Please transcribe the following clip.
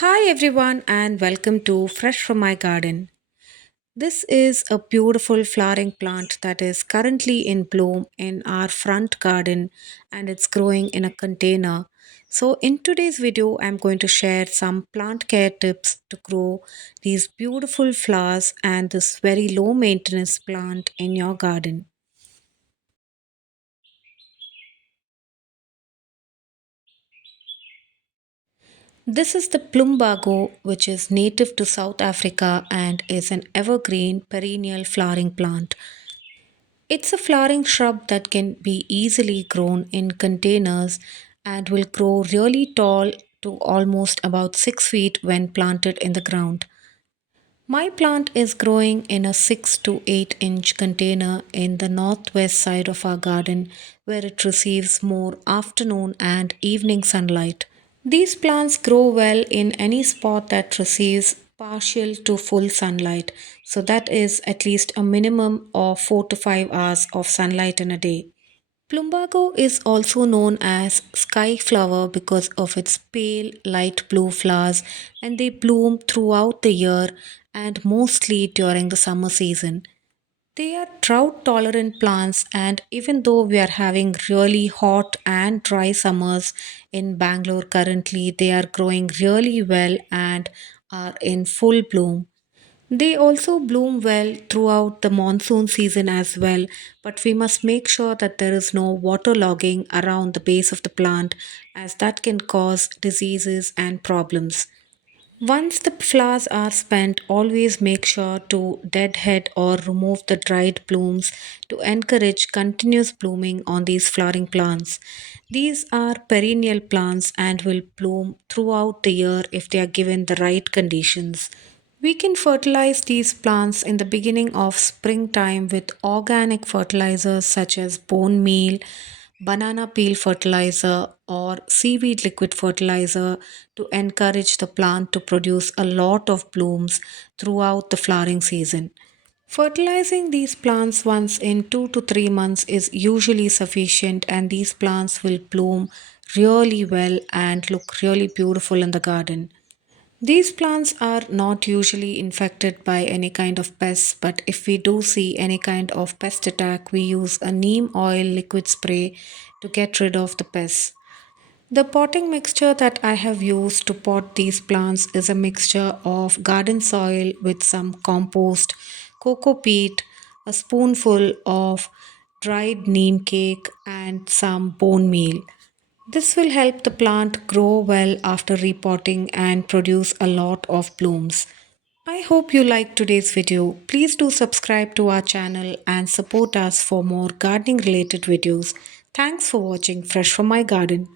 Hi everyone and welcome to Fresh from My Garden. This is a beautiful flowering plant that is currently in bloom in our front garden and it's growing in a container. So in today's video I'm going to share some plant care tips to grow these beautiful flowers and this very low maintenance plant in your garden. This is the Plumbago, which is native to South Africa and is an evergreen perennial flowering plant. It's a flowering shrub that can be easily grown in containers and will grow really tall to almost about 6 feet when planted in the ground. My plant is growing in a 6 to 8-inch container in the northwest side of our garden where it receives more afternoon and evening sunlight. These plants grow well in any spot that receives partial to full sunlight, so that is at least a minimum of 4 to 5 hours of sunlight in a day. Plumbago is also known as sky flower because of its pale light blue flowers and they bloom throughout the year and mostly during the summer season. They are drought tolerant plants, and even though we are having really hot and dry summers in Bangalore currently, they are growing really well and are in full bloom. They also bloom well throughout the monsoon season as well, but we must make sure that there is no waterlogging around the base of the plant as that can cause diseases and problems. Once the flowers are spent, always make sure to deadhead or remove the dried blooms to encourage continuous blooming on these flowering plants. These are perennial plants and will bloom throughout the year if they are given the right conditions. We can fertilize these plants in the beginning of springtime with organic fertilizers such as bone meal, banana peel fertilizer, or seaweed liquid fertilizer to encourage the plant to produce a lot of blooms throughout the flowering season. Fertilizing these plants once in 2 to 3 months is usually sufficient, and these plants will bloom really well and look really beautiful in the garden. These plants are not usually infected by any kind of pests, but if we do see any kind of pest attack, we use a neem oil liquid spray to get rid of the pests. The potting mixture that I have used to pot these plants is a mixture of garden soil with some compost, cocoa peat, a spoonful of dried neem cake, and some bone meal. This will help the plant grow well after repotting and produce a lot of blooms. I hope you liked today's video. Please do subscribe to our channel and support us for more gardening related videos. Thanks for watching Fresh from My Garden.